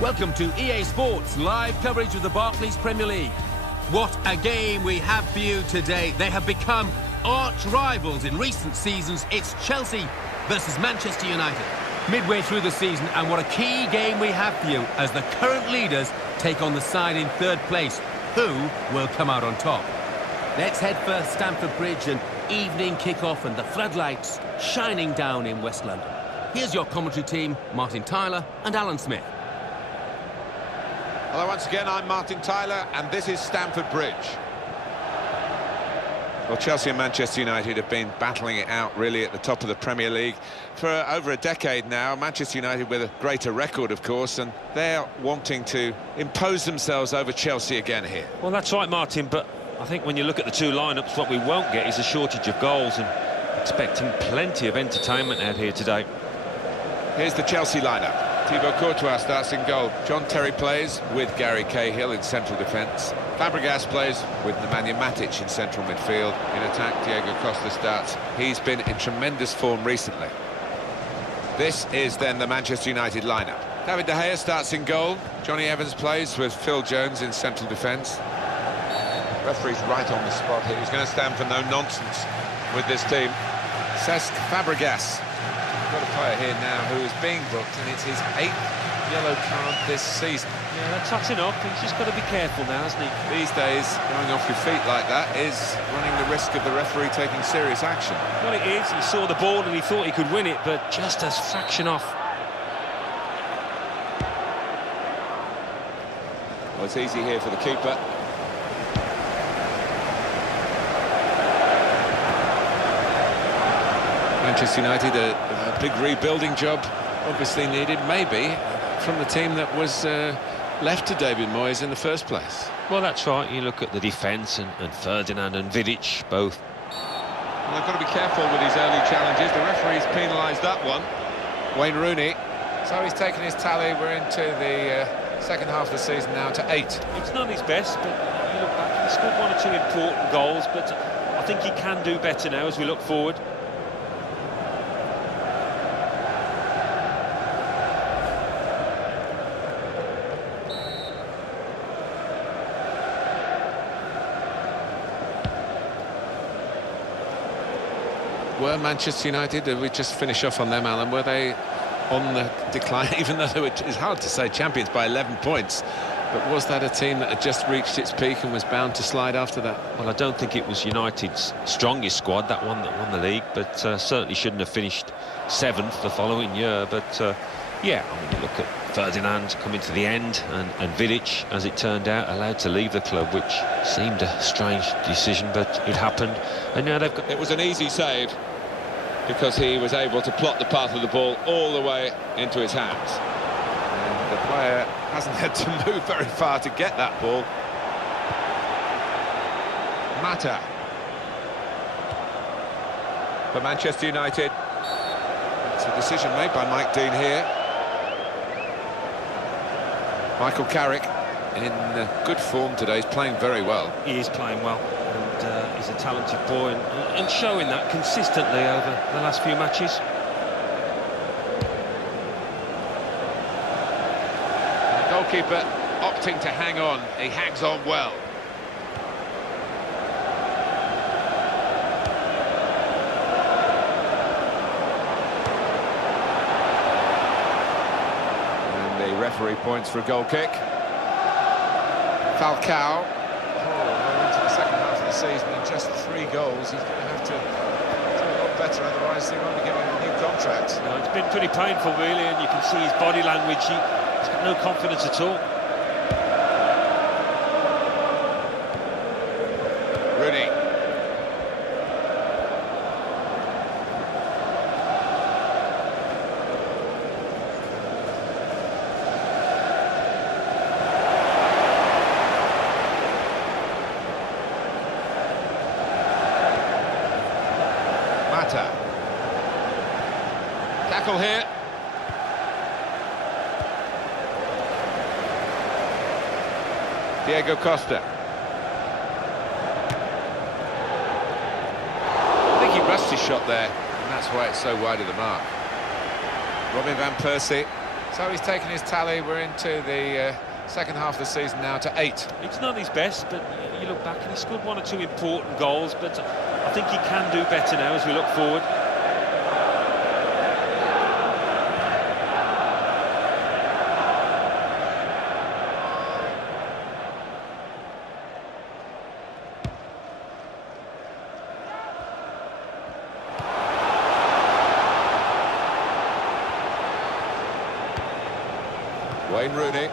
Welcome to EA Sports live coverage of the Barclays Premier League. What a game we have for you today. They have become arch rivals in recent seasons. It's Chelsea versus Manchester United. Midway through the season, and what a key game we have for you as the current leaders take on the side in third place. Who will come out on top? Let's head for Stamford Bridge, an evening kick-off and the floodlights shining down in West London. Here's your commentary team, Martin Tyler and Alan Smith. Hello once again, I'm Martin Tyler and this is Stamford Bridge. Well, Chelsea and Manchester United have been battling it out really at the top of the Premier League for over a decade now. Manchester United with a greater record, of course, and they're wanting to impose themselves over Chelsea again here. Well, that's right, Martin, but I think when you look at the two lineups, what we won't get is a shortage of goals, and expecting plenty of entertainment out here today. Here's the Chelsea lineup. Thibaut Courtois starts in goal. John Terry plays with Gary Cahill in central defence. Fabregas plays with Nemanja Matic in central midfield. In attack, Diego Costa starts. He's been in tremendous form recently. This is then the Manchester United lineup. David De Gea starts in goal. Johnny Evans plays with Phil Jones in central defence. Referee's right on the spot here. He's going to stand for no nonsense with this team. Cesc Fabregas. We've got a player here now who is being booked, and it's his 8th yellow card this season. Yeah, that's touching up. He's just got to be careful now, hasn't he? These days, going off your feet like that is running the risk of the referee taking serious action. Well, it is. He saw the ball and he thought he could win it, but just a fraction off. Well, it's easy here for the keeper. Manchester United, a big rebuilding job obviously needed, maybe, from the team that was left to David Moyes in the first place. Well, that's right. You look at the defence and Ferdinand and Vidic, both. Well, they've got to be careful with these early challenges. The referee's penalised that one. Wayne Rooney. So he's taken his tally. We're into the second half of the season now to 8. It's not his best, but you look back, he scored 1 or 2 important goals, but I think he can do better now as we look forward. Were Manchester United, we just finish off on them, Alan, were they on the decline, even though they were, it's hard to say, champions by 11 points, but was that a team that had just reached its peak and was bound to slide after that? Well, I don't think it was United's strongest squad, that one that won the league, but certainly shouldn't have finished 7th the following year. But yeah, I mean, you look at Ferdinand coming to the end, and Vidic, as it turned out, allowed to leave the club, which seemed a strange decision, but it happened. And now they've got... It was an easy save, because he was able to plot the path of the ball all the way into his hands. And the player hasn't had to move very far to get that ball. Mata. For Manchester United. It's a decision made by Mike Dean here. Michael Carrick in good form today. He's playing very well. He is playing well, and he's a talented boy, and showing that consistently over the last few matches. The goalkeeper opting to hang on. He hangs on well. Referee points for a goal kick. Falcao. We're into the second half of the season and just 3 goals. He's going to have to do a lot better, otherwise they won't be giving him a new contract. No, it's been pretty painful, really, and you can see his body language. He's got no confidence at all. Rooney. Tackle here. Diego Costa. I think he rushed his shot there, and that's why it's so wide of the mark. Robin van Persie So he's taken his tally. We're into the second half of the season now to 8. It's not his best, but you look back and he scored 1 or 2 important goals, but I think he can do better now as we look forward. Wayne Rooney.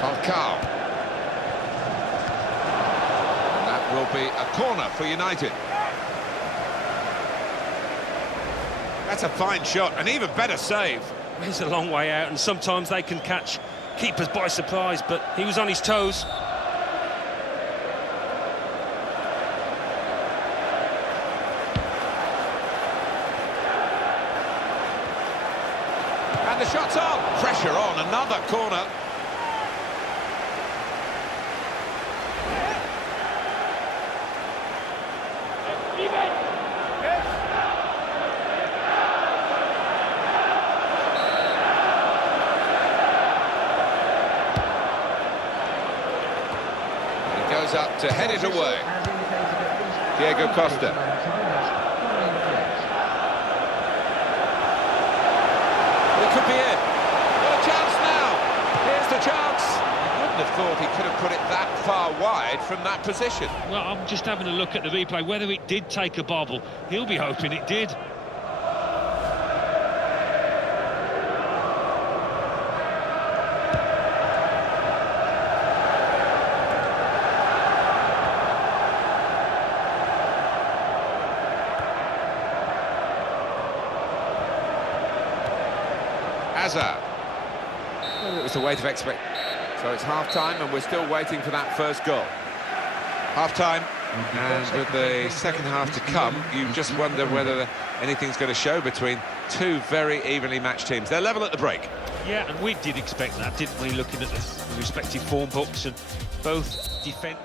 Falcao. And that will be a corner for United. That's a fine shot, an even better save. He's a long way out, and sometimes they can catch keepers by surprise, but he was on his toes. And the shot's on. Pressure on, another corner. He goes up to head it away. Diego Costa. Could be it. What a chance now. Here's the chance. I wouldn't have thought he could have put it that far wide from that position. Well, I'm just having a look at the replay. Whether it did take a bobble, he'll be hoping it did. Hazard. Well, it was the weight of expect. So it's half-time and we're still waiting for that first goal. Half-time, and with the second half to come, you just wonder whether anything's going to show between two very evenly matched teams. They're level at the break. Yeah, and we did expect that, didn't we, looking at the respective form books, and both defend.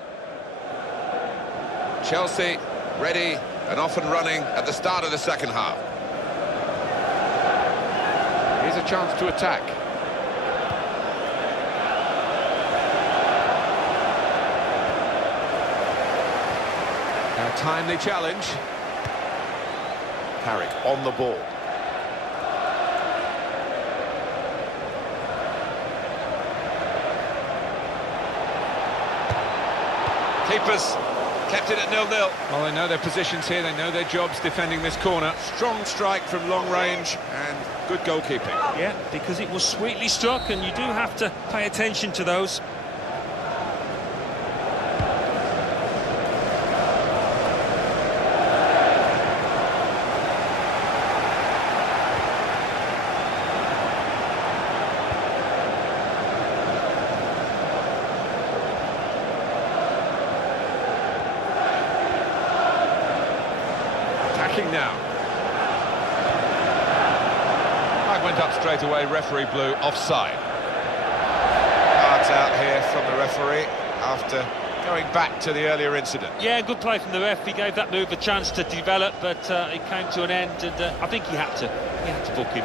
Chelsea ready and off and running at the start of the second half. Here's a chance to attack. A timely challenge. Carrick on the ball. Keepers kept it at 0-0. Well, they know their positions here, they know their jobs defending this corner. Strong strike from long range and good goalkeeping. Yeah, because it was sweetly struck, and you do have to pay attention to those. Now. Flag went up straight away, referee blew offside. Cards out here from the referee after going back to the earlier incident. Yeah, good play from the ref. He gave that move a chance to develop, but it came to an end, and I think he had to book him.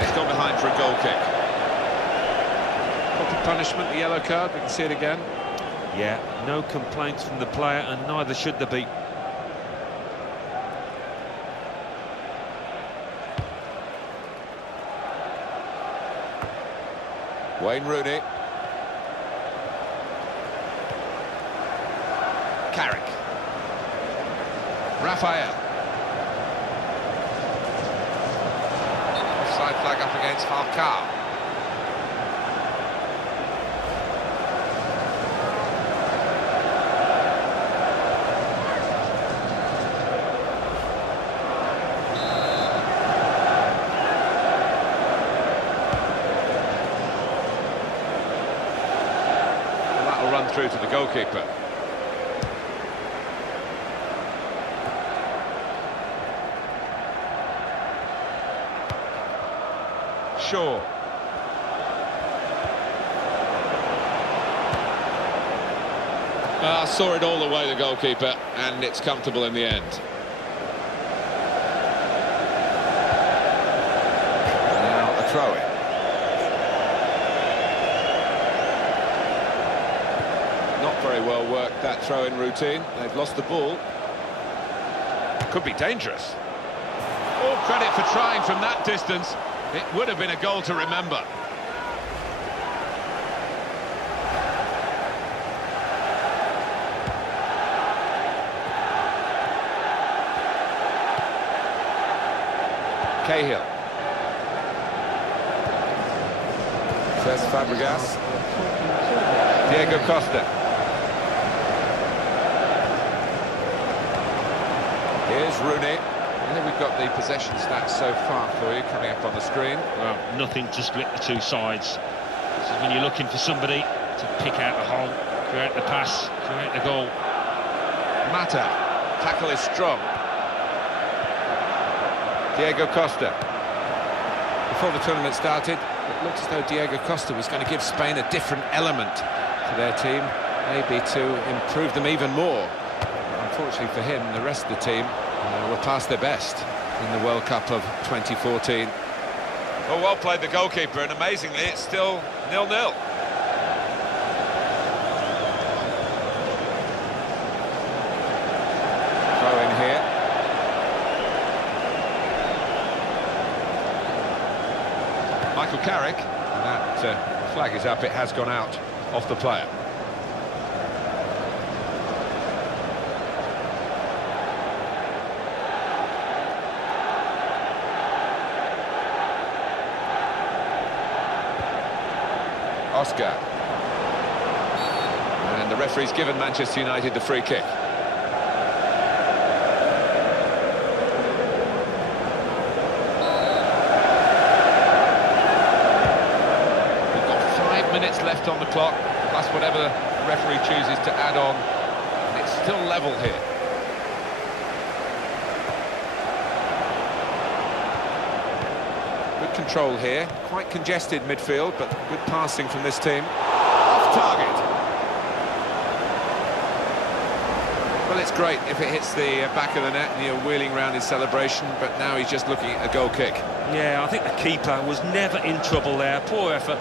He's gone behind for a goal kick. Punishment, the yellow card, we can see it again. Yeah, no complaints from the player, and neither should there be. Wayne Rooney. Carrick. Raphael. Offside flag up against Falcao. Run through to the goalkeeper. Shaw. Saw it all the way, the goalkeeper, and it's comfortable in the end. Now a throw-in. Not very well worked, that throw-in routine. They've lost the ball. Could be dangerous. All credit for trying from that distance. It would have been a goal to remember. Cahill. Says Fabregas. Diego Costa. Here's Rooney. I think we've got the possession stats so far for you coming up on the screen. Well, nothing to split the two sides. This is when you're looking for somebody to pick out the hole, create the pass, create the goal. Mata. Tackle is strong. Diego Costa. Before the tournament started, it looked as though Diego Costa was going to give Spain a different element to their team, maybe to improve them even more. Unfortunately for him, the rest of the team were past their best in the World Cup of 2014. Well played, the goalkeeper, and amazingly it's still 0-0. Throw in here. Michael Carrick, and that flag is up, it has gone out off the player. Oscar. And the referee's given Manchester United the free kick. We've got 5 minutes left on the clock, plus whatever the referee chooses to add on. And it's still level here. Good control here, quite congested midfield, but good passing from this team. Off target. Well, it's great if it hits the back of the net and you're wheeling around in celebration, but now he's just looking at a goal kick. Yeah, I think the keeper was never in trouble there. Poor effort.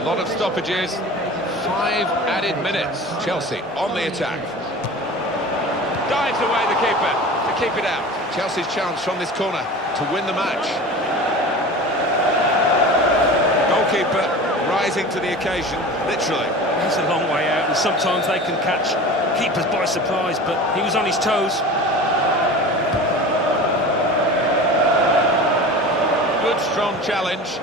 A lot of stoppages, 5 added minutes. Chelsea on the attack. Dives away the keeper to keep it out. Chelsea's chance from this corner to win the match. Goalkeeper rising to the occasion, literally. It's a long way out, and sometimes they can catch keepers by surprise, but he was on his toes. Good, strong challenge.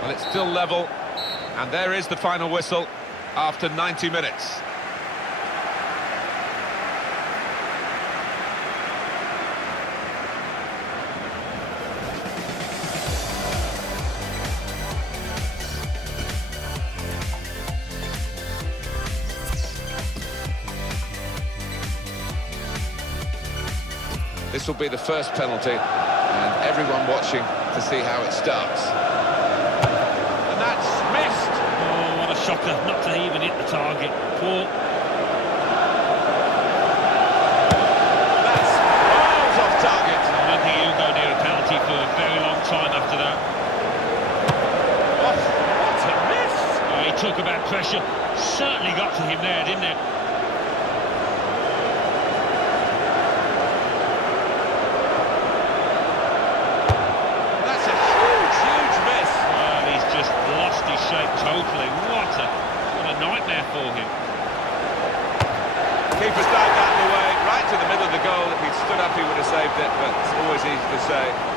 Well, it's still level, and there is the final whistle after 90 minutes. This will be the first penalty, and everyone watching to see how it starts. And that's missed! Oh, what a shocker, not to even hit the target. Poor. That's miles off target. I don't think he'll go near a penalty for a very long time after that. Oh, what a miss! Oh, he talk about pressure. Certainly got to him there, didn't it? Totally, what a nightmare for him. Keeper's dived out of the way, right to the middle of the goal. If he'd stood up, he would have saved it, but it's always easy to say.